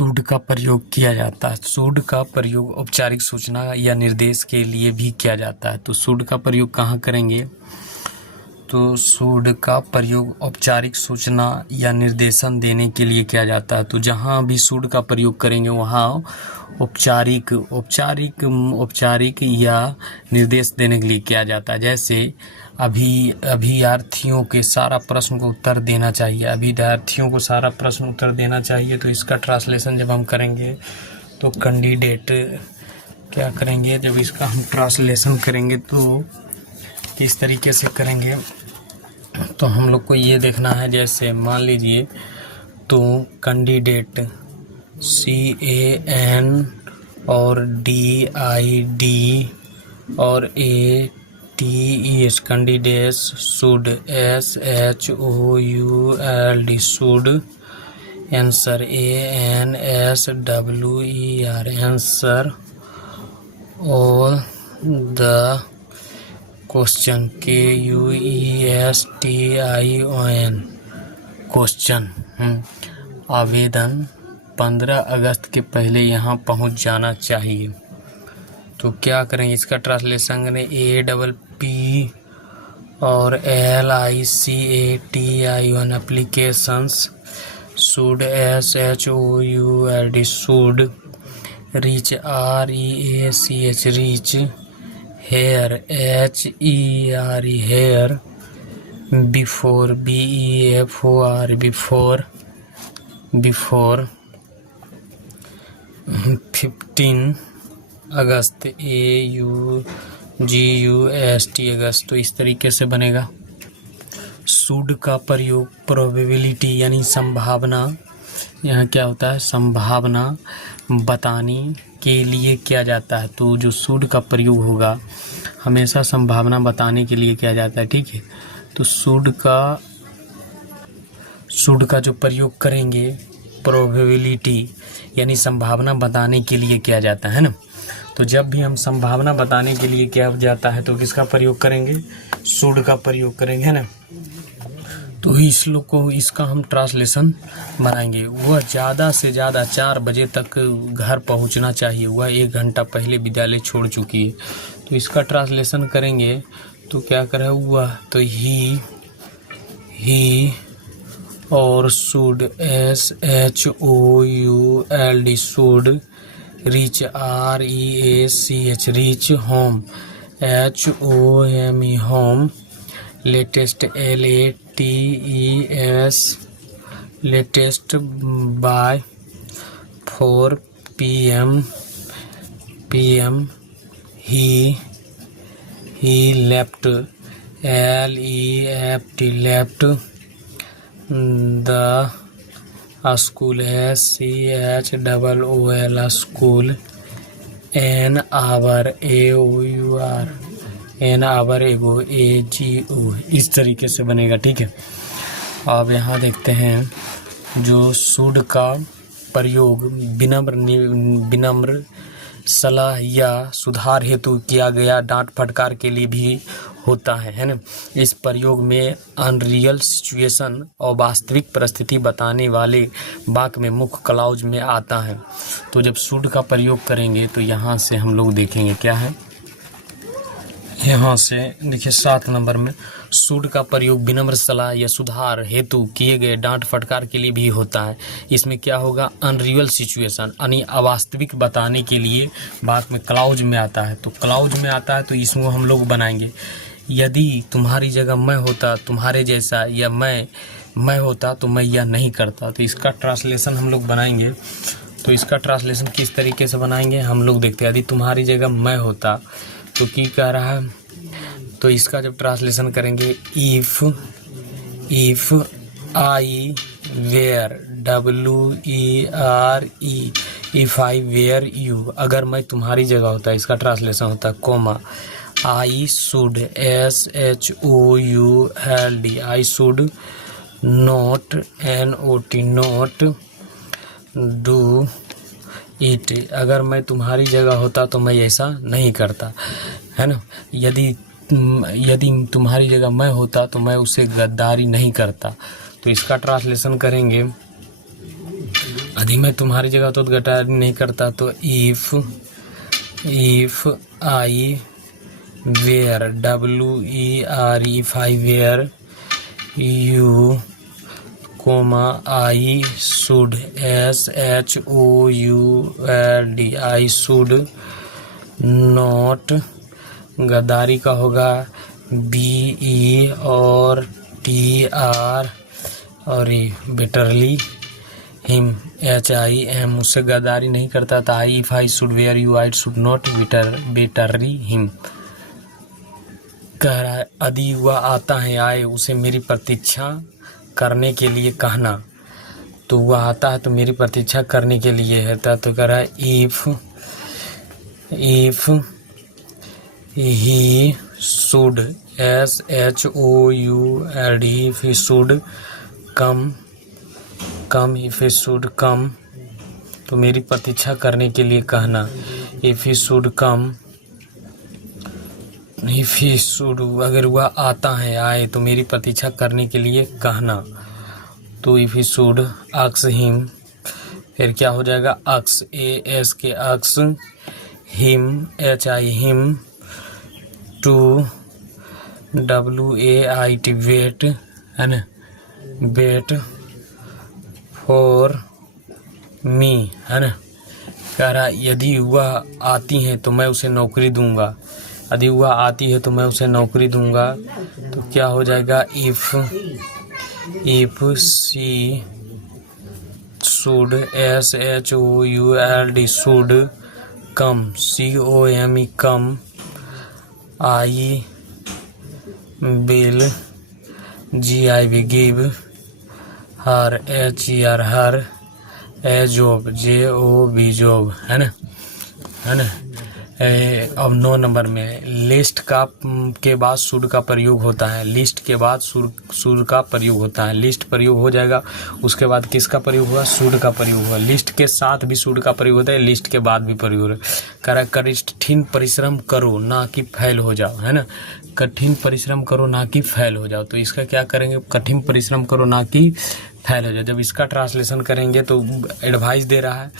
Should का प्रयोग किया जाता है। शुड का प्रयोग औपचारिक सूचना या निर्देश के लिए भी किया जाता है। तो शुड का प्रयोग कहाँ करेंगे? तो शुड का प्रयोग औपचारिक सूचना या निर्देशन देने के लिए किया जाता है। तो जहाँ भी शुड का प्रयोग करेंगे वहाँ औपचारिक या निर्देश देने के लिए किया जाता है। जैसे अभ्यर्थियों के सारा प्रश्न को उत्तर देना चाहिए। अभ्यर्थियों को सारा प्रश्न उत्तर देना चाहिए। तो इसका ट्रांसलेशन जब हम करेंगे तो कैंडिडेट क्या करेंगे, जब इसका हम ट्रांसलेशन करेंगे तो किस तरीके से करेंगे, तो हम लोग को ये देखना है। जैसे मान लीजिए तो कैंडिडेट CAN और DID और ATES candidates should SHOULD should answer ANSWER answer और द क्वेश्चन QUESTION क्वेश्चन। आवेदन 15 अगस्त के पहले यहाँ पहुँच जाना चाहिए। तो क्या करेंगे, इसका ट्रांसलेशन करें APP और LICATION applications should SHOULD should reach REACH reach here HERE here before BEFOR before 15 August AUGUST August. तो इस तरीके से बनेगा। शुड का प्रयोग प्रोबेबिलिटी यानी संभावना, यहाँ क्या होता है, संभावना बताने के लिए किया जाता है। तो जो शुड का प्रयोग होगा हमेशा संभावना बताने के लिए किया जाता है, ठीक है। तो शुड का जो प्रयोग करेंगे प्रोबेबिलिटी यानी संभावना बताने के लिए किया जाता है ना। तो जब भी हम संभावना बताने के लिए किया जाता है तो किसका प्रयोग करेंगे, शुड का प्रयोग करेंगे, है ना। तो इसका हम ट्रांसलेशन बनाएंगे। वह ज़्यादा से ज़्यादा 4 बजे तक घर पहुंचना चाहिए। वह 1 घंटा पहले विद्यालय छोड़ चुकी है। तो इसका ट्रांसलेशन करेंगे तो क्या करे, वह तो ही और should SHOULD should reach REACH reach home HOME home latest LATES latest by 4 PM he left LEFT left the school SCHOOL school an hour ago AGO। इस तरीके से बनेगा, ठीक है। अब यहाँ देखते हैं जो शुड का प्रयोग विनम्र सलाह या सुधार हेतु किया गया डांट फटकार के लिए भी होता है ना। इस प्रयोग में अनरियल सिचुएशन और वास्तविक परिस्थिति बताने वाले वाक्य में मुख्य क्लॉज में आता है। तो जब शुड का प्रयोग करेंगे तो यहाँ से हम लोग देखेंगे क्या है। यहाँ से देखिए 7 नंबर में शुड का प्रयोग विनम्र सलाह या सुधार हेतु किए गए डांट फटकार के लिए भी होता है। इसमें क्या होगा, अनरियल सिचुएशन यानी अवास्तविक बताने के लिए बात में क्लाउज में आता है। तो क्लाउज में आता है तो इसको हम लोग बनाएंगे। यदि तुम्हारी जगह मैं होता तुम्हारे जैसा, या मैं होता तो मैं यह नहीं करता। तो इसका ट्रांसलेशन हम लोग बनाएंगे। तो इसका ट्रांसलेशन किस तरीके से बनाएंगे हम लोग देखते हैं। यदि तुम्हारी जगह मैं होता तो क्या कह रहा है, तो इसका जब ट्रांसलेशन करेंगे if I were WERE if I were you, अगर मैं तुम्हारी जगह होता, इसका ट्रांसलेशन होता comma I should SHOULD I should not NOT do it, अगर मैं तुम्हारी जगह होता तो मैं ऐसा नहीं करता, है ना। यदि तुम्हारी जगह मैं होता तो मैं उससे गद्दारी नहीं करता। तो इसका ट्रांसलेशन करेंगे यदि मैं तुम्हारी जगह तो गद्दारी नहीं करता, तो if I were WER if I were you comma I should SHOULD I should not, गद्दारी का होगा BE और TR और बेटरली हिम HIM, उससे गद्दारी नहीं करता था। If I should were you I should not betray him. कह रहा है यदि वह आता है आए उसे मेरी प्रतीक्षा करने के लिए कहना। तो वह आता है तो मेरी प्रतीक्षा करने के लिए है। तो कह रहा है if he should SHOULD if he should come if he should come, तो मेरी प्रतीक्षा करने के लिए कहना। If he should come, if he should अगर वह आता है आए तो मेरी प्रतीक्षा करने के लिए कहना। तो if he should ask him, फिर क्या हो जाएगा ask AS K ask him HI him to WAIT wait, है ना, वेट फॉर मी, है ना। कह रहा यदि वह आती है तो मैं उसे नौकरी दूंगा। यदि वह आती है तो मैं उसे नौकरी दूंगा। तो क्या हो जाएगा if she should SHOULD should come COME come, I will GIV give her HER her A job JOB job, है ना। अब 9 नंबर में लिस्ट का के बाद शुड का प्रयोग होता है। लिस्ट के बाद शुड का प्रयोग होता है। लिस्ट प्रयोग हो जाएगा, उसके बाद किसका प्रयोग हुआ, शुड का प्रयोग हुआ। लिस्ट के साथ भी शुड का प्रयोग होता है, लिस्ट के बाद भी प्रयोग होता है। कह रहा है कठिन परिश्रम करो ना कि फेल हो जाओ, है ना। कठिन परिश्रम करो ना कि फेल हो जाओ। तो इसका क्या करेंगे, कठिन परिश्रम करो ना कि फेल हो जाओ। जब इसका ट्रांसलेशन करेंगे तो एडवाइस दे रहा है।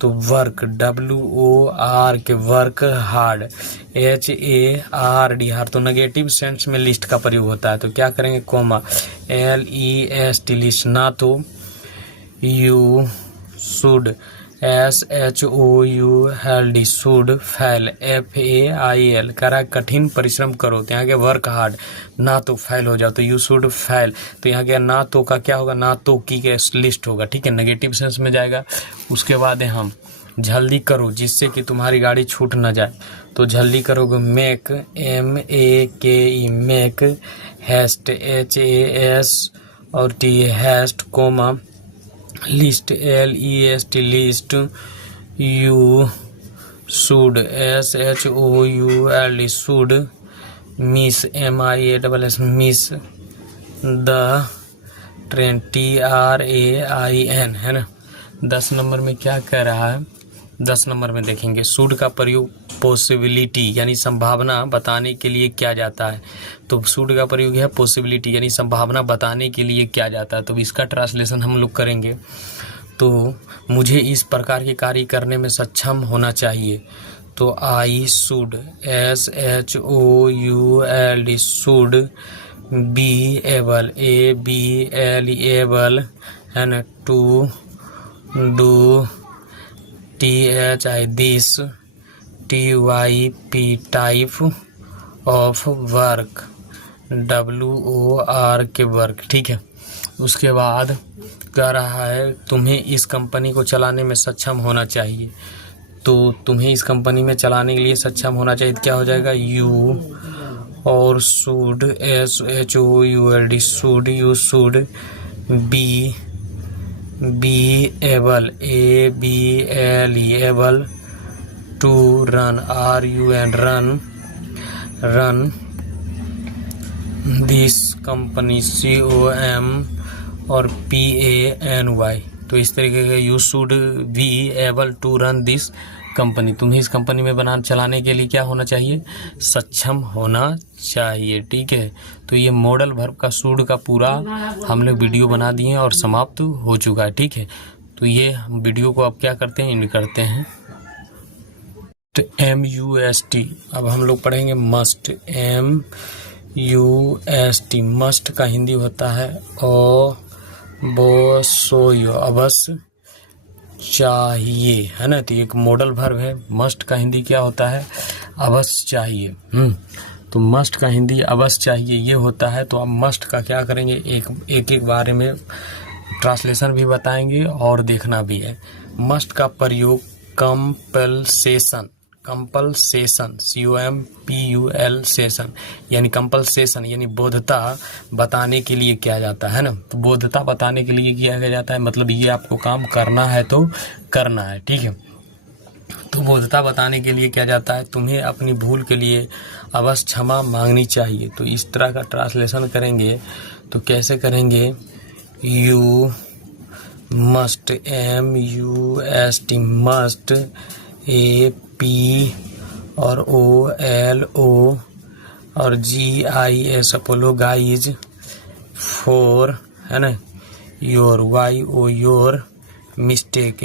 तो work WOR K work hard HARD hard, तो नेगेटिव सेंस में लिस्ट का प्रयोग होता है। तो क्या करेंगे कोमा LEST लिस्ट, ना तो you should SHOULD should fail FAIL। कह रहा है कठिन परिश्रम करो, तो यहाँ के वर्क हार्ड, ना तो फेल हो जाओ, तो यू शुड फेल। तो यहाँ के ना तो का क्या होगा, ना तो की लिस्ट होगा, ठीक है, नेगेटिव सेंस में जाएगा। उसके बाद हम जल्दी करो जिससे कि तुम्हारी गाड़ी छूट ना जाए। तो जल्दी करोगे make MAKE make, haste HAS और T haste comma lest LEST lest, you should SHOULD should miss MISS miss the train TRAIN, है ना। 10 नंबर में क्या कह रहा है, 10 नंबर में देखेंगे शुड का प्रयोग पॉसिबिलिटी यानी संभावना बताने के लिए किया जाता है। तो शुड का प्रयोग है पॉसिबिलिटी यानी संभावना बताने के लिए किया जाता है। तो इसका ट्रांसलेशन हम लोग करेंगे। तो मुझे इस प्रकार के कार्य करने में सक्षम होना चाहिए। तो I should SHOULD should be able ABLE able, है ना, to do THI this TYP type of work WOR K work, ठीक है। उसके बाद कह रहा है तुम्हें इस कंपनी को चलाने में सक्षम होना चाहिए। तो तुम्हें इस कंपनी में चलाने के लिए सक्षम होना चाहिए। क्या हो जाएगा यू और should SHOULD should, you should be able ABLE able to run RUN run this company COM और PANY। तो इस तरीके के you should be able to run this company, तुम्हें इस कंपनी में चलाने के लिए क्या होना चाहिए, सक्षम होना चाहिए, ठीक है। तो ये मॉडल वर्ब का शुड का पूरा हम लोग वीडियो बना दिए और समाप्त हो चुका है, ठीक है। तो ये हम वीडियो को अब क्या करते हैं, एंड करते हैं। MUST, अब हम लोग पढ़ेंगे मस्ट। MUST, मस्ट का हिंदी होता है अवश्य, अवश्य चाहिए, है ना। तो एक मॉडल वर्ब है। मस्ट का हिंदी क्या होता है, अवश्य चाहिए। तो मस्ट का हिंदी अवश्य चाहिए ये होता है। तो अब मस्ट का क्या करेंगे, एक बारे में ट्रांसलेशन भी बताएंगे और देखना भी है। मस्ट का प्रयोग कंपल्सेशन, COMPUL यानी कंपल्सेशन यानी बोधता बताने के लिए किया जाता है ना। तो बोधता बताने के लिए किया जाता है, मतलब ये आपको काम करना है तो करना है, ठीक है। तो बोधता बताने के लिए किया जाता है, तुम्हें अपनी भूल के लिए अवश्य क्षमा मांगनी चाहिए। तो इस तरह का ट्रांसलेशन करेंगे तो कैसे करेंगे, you must, MUST must, AP और OLO और GIS अपोलोगाइज, फॉर, है ना, your, YO your, mistake,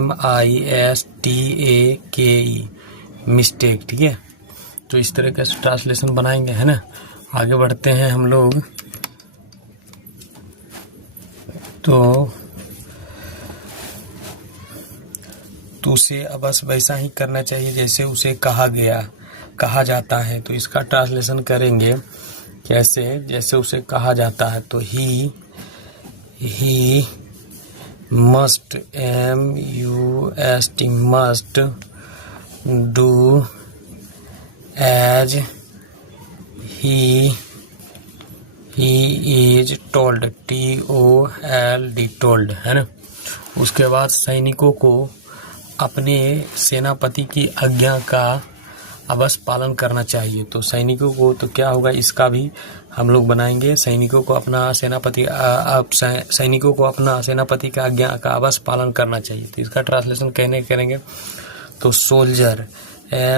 MISTAKE mistake, ठीक है। तो इस तरह का ट्रांसलेशन बनाएंगे, है ना। आगे बढ़ते हैं हम लोग। तो उसे अवश्य वैसा ही करना चाहिए जैसे उसे कहा जाता है। तो इसका ट्रांसलेशन करेंगे कैसे, जैसे उसे कहा जाता है। तो he must, MUST must do as he is told, TOLD told, है ना। उसके बाद सैनिकों को अपने सेनापति की आज्ञा का अवश्य पालन करना चाहिए। तो सैनिकों को तो क्या होगा, इसका भी हम लोग बनाएंगे। सैनिकों को अपना सेनापति का आज्ञा का अवश्य पालन करना चाहिए। तो इसका ट्रांसलेशन करेंगे तो सोल्जर,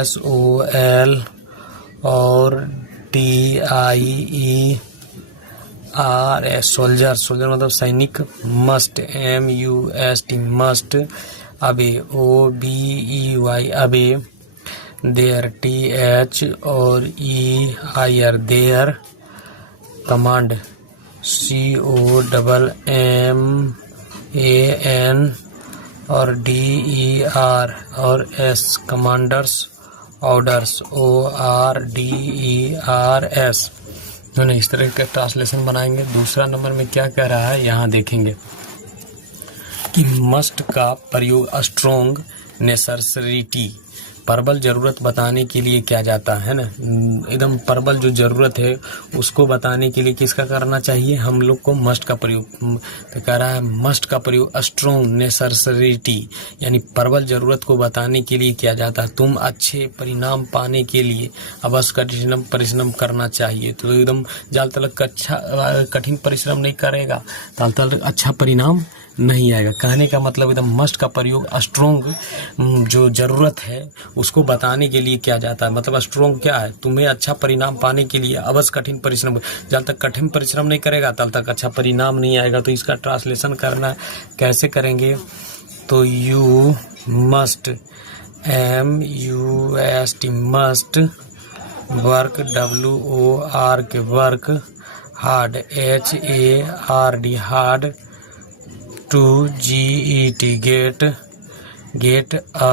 SOL और DIER, सोल्जर मतलब सैनिक, मस्ट, MUST मस्ट, अबे, OBEY अबे, देयर, TH और EIR देयर, कमांड, COMMAN और DER और S, कमांडर्स, ऑर्डर्स, ORDERS। दोनों इस तरह का ट्रांसलेशन बनाएंगे। दूसरा नंबर में क्या कह रहा है, यहाँ देखेंगे कि मस्ट का प्रयोग स्ट्रोंग नेसेसरिटी, प्रबल जरूरत बताने के लिए किया जाता है ना। एकदम प्रबल जो जरूरत है उसको बताने के लिए किसका करना चाहिए, हम लोग को मस्ट का प्रयोग। तो कह रहा है मस्ट का प्रयोग स्ट्रोंग नेसेसरिटी यानी प्रबल जरूरत को बताने के लिए किया जाता है। तुम अच्छे परिणाम पाने के लिए अवश्य परिश्रम करना चाहिए। तो एकदम जल तलक कठिन परिश्रम नहीं करेगा तल तलक अच्छा परिणाम नहीं आएगा। कहने का मतलब एकदम मस्ट का प्रयोग स्ट्रोंग जो ज़रूरत है उसको बताने के लिए किया जाता है। मतलब स्ट्रोंग क्या है, तुम्हें अच्छा परिणाम पाने के लिए अवश्य कठिन परिश्रम, जब तक कठिन परिश्रम नहीं करेगा तब तक अच्छा परिणाम नहीं आएगा। तो इसका ट्रांसलेशन करना कैसे करेंगे, तो you must, MUST must work, WORK work, hard, HARD hard, to GET get a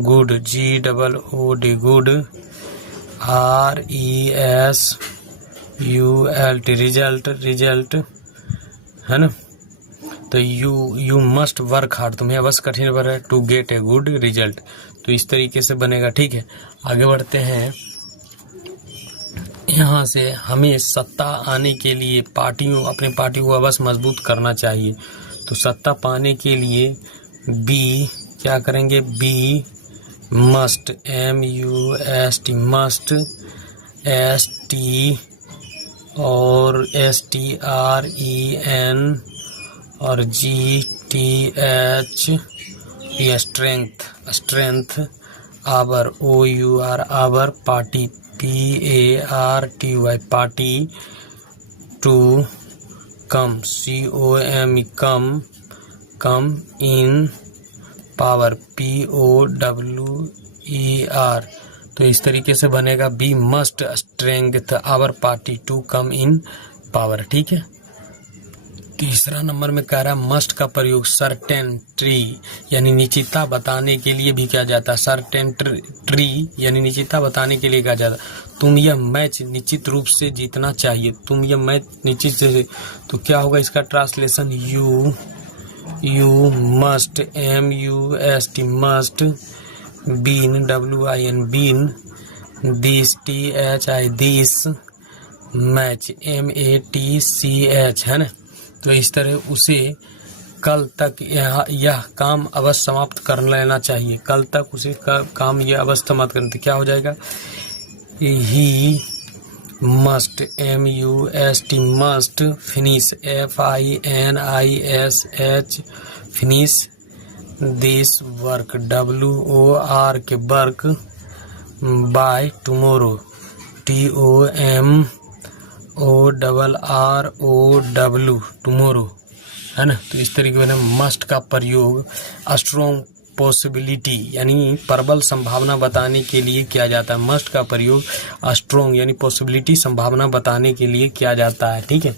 good, GOOD good, RESULT result, है ना। तो यू मस्ट वर्क हार्ड, तुम्हें अवश्य कठिन पर to get a good result. तो इस तरीके से बनेगा, ठीक है। आगे बढ़ते हैं। यहाँ से हमें सत्ता आने के लिए अपने पार्टी को अवश्य मजबूत करना चाहिए। तो सत्ता पाने के लिए बी क्या करेंगे, we must, MUST must, ST और STREN और GTH strength, our, OUR our, party, PARTY party, to come, COME come, come in power, POWER। तो इस तरीके से बनेगा we must strength our party to come in power. ठीक है। तीसरा नंबर में कह रहा है मस्ट का प्रयोग सर्टेन ट्री यानी निश्चितता बताने के लिए भी किया जाता है। सर्टेन ट्री यानी निश्चितता बताने के लिए कहा जाता है। तुम यह मैच निश्चित रूप से जीतना चाहिए, तुम यह मैच निश्चित से, तो क्या होगा इसका translation, you must, MUST must, win WIN win, this THI this, match MATCH, है ना। तो इस तरह उसे कल तक यह काम अवश्य समाप्त कर लेना चाहिए, कल तक उसे काम यह अवश्य समाप्त करना। क्या हो जाएगा, ही must, MUST must finish, FINISH finish this work, WOR K work, by tomorrow, TOMORROW tomorrow, है ना। तो इस तरीके से मस्ट का प्रयोग स्ट्रॉन्ग पॉसिबिलिटी यानी प्रबल संभावना बताने के लिए किया जाता है। मस्ट का प्रयोग स्ट्रॉन्ग यानी पॉसिबिलिटी संभावना बताने के लिए किया जाता है। ठीक है।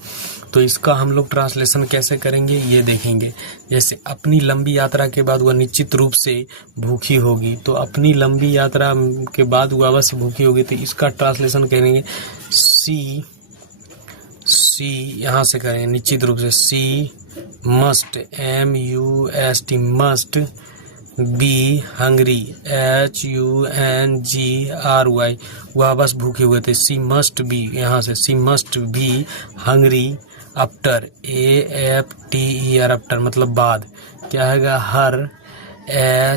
तो इसका हम लोग ट्रांसलेशन कैसे करेंगे ये देखेंगे। जैसे अपनी लंबी यात्रा के बाद वह निश्चित रूप से भूखी होगी, तो अपनी लंबी यात्रा के बाद वह अवश्य भूखी होगी, तो इसका ट्रांसलेशन करेंगे सी यहाँ से करेंगे निश्चित रूप से, she must, MUST must be hungry, HUNGRY, वह बस भूखे हुए थे। सी मस्ट बी, यहाँ से she must be hungry after, AFTER after मतलब बाद, क्या है her,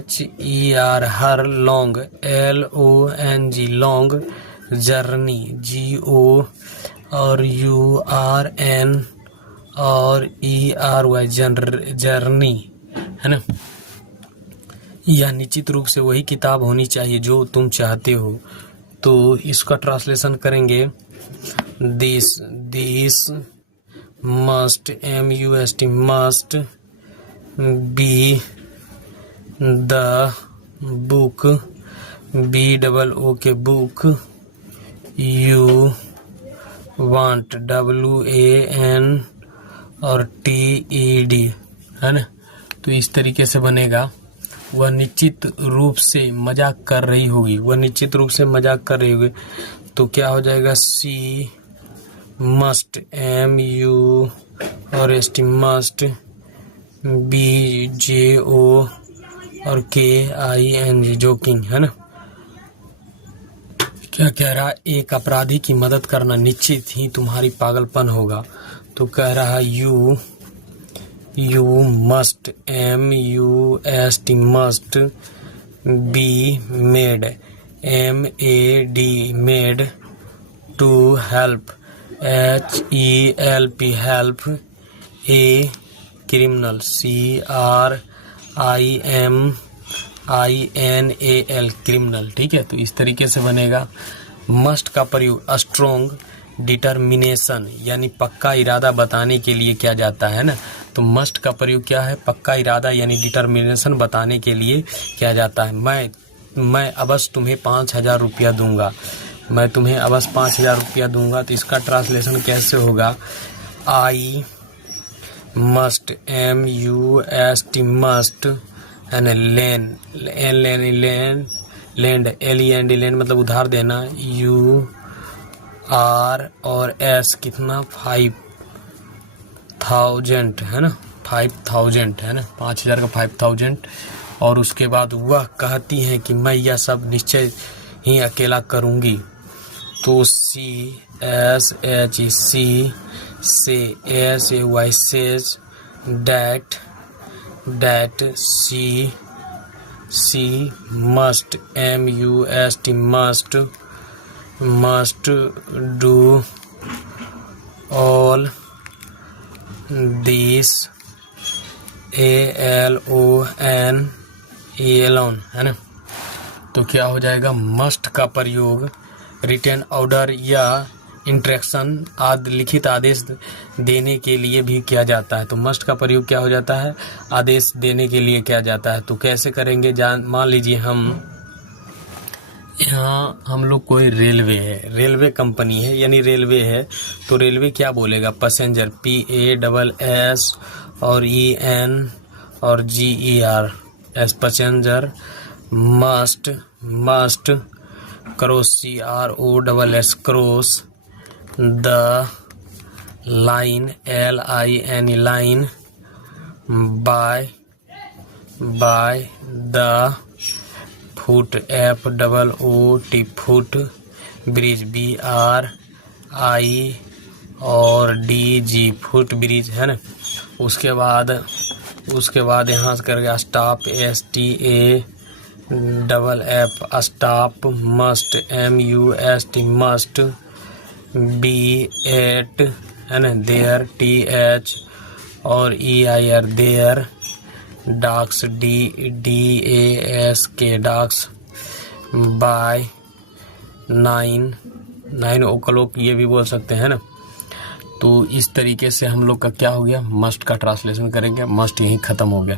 HER her, long, LONG long, journey, GO और URN और ERY जर्नी, है ना। यह निश्चित रूप से वही किताब होनी चाहिए जो तुम चाहते हो। तो इसका ट्रांसलेशन करेंगे, this must, MUST must be the book, BOO के बुक, यू वांट, WAN और TED, है ना। तो इस तरीके से बनेगा, वह निश्चित रूप से मजाक कर रही होगी, वह निश्चित रूप से मजाक कर रही होगी। तो क्या हो जाएगा, सी मस्ट, MUST मस्ट BJO और KING जोकिंग, है ना। क्या कह रहा है, एक अपराधी की मदद करना निश्चित ही तुम्हारी पागलपन होगा। तो कह रहा है you must, MUST must be made, MAD made to help, HELP help, a criminal, CRIMINAL criminal. ठीक है। तो इस तरीके से बनेगा। मस्ट का प्रयोग स्ट्रॉन्ग डिटर्मिनेशन यानी पक्का इरादा बताने के लिए किया जाता है ना। तो मस्ट का प्रयोग क्या है, पक्का इरादा यानी डिटर्मिनेशन बताने के लिए किया जाता है। मैं अवश्य तुम्हें 5,000 रुपया दूंगा, मैं तुम्हें अवश्य 5,000 रुपया दूंगा। तो इसका ट्रांसलेशन कैसे होगा, I must, MUST must and lend, LEND मतलब उधार देना, UR और S कितना 5,000, है ना, 5,000 है ना, 5,000 का 5,000। और उसके बाद वह कहती हैं कि मैं यह सब निश्चय ही अकेला करूंगी। तो CSHEC से SAY says that she must, MUST must do all this alone, है ना। तो क्या हो जाएगा, मस्ट का प्रयोग रिटर्न ऑर्डर या इंट्रैक्शन आदि लिखित आदेश देने के लिए भी किया जाता है। तो मस्ट का प्रयोग क्या हो जाता है, आदेश देने के लिए किया जाता है। तो कैसे करेंगे, मान लीजिए यहाँ हम लोग कोई रेलवे है, रेलवे कंपनी है यानी रेलवे है, तो रेलवे क्या बोलेगा, पैसेंजर PASS और EN और GER S passenger must cross CROSS cross the line LINE line by the foot FOOT foot bridge BRI और DG फुट ब्रिज है ना। उसके बाद यहाँ से करके staff STAFF staff must MUST must be at है ना, there TH और EIR there desks DASK desks by 9 o'clock ये भी बोल सकते हैं ना। तो इस तरीके से हम लोग का क्या हो गया, मस्ट का ट्रांसलेशन करेंगे। मस्ट यहीं ख़त्म हो गया।